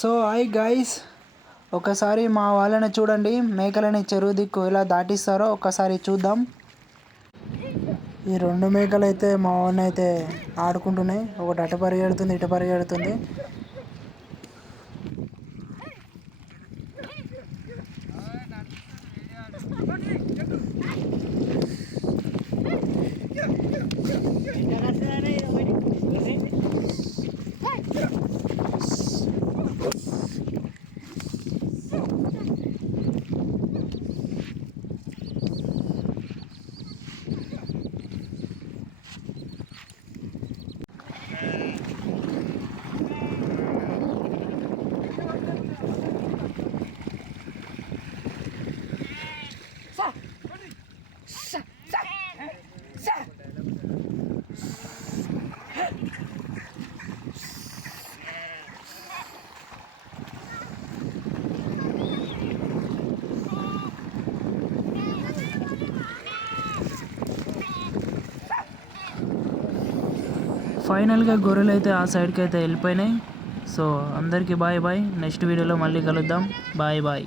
So hi guys, ఒకసారి మా వాళ్ళని చూడండి, మేకలని చెరువు దిక్కు ఎలా దాటిస్తారో ఒకసారి చూద్దాం. ఈ రెండు మేకలు అయితే మా వాడిని అయితే ఆడుకుంటున్నాయి. ఒకటి అటు పరిగెడుతుంది, ఇటు పరిగెడుతుంది. ఫైనల్గా గొర్రెలు అయితే ఆ సైడ్కి అయితే వెళ్ళిపోయినాయి. సో అందరికీ బాయ్ బాయ్. నెక్స్ట్ వీడియోలో మళ్ళీ కలుద్దాం. Bye bye.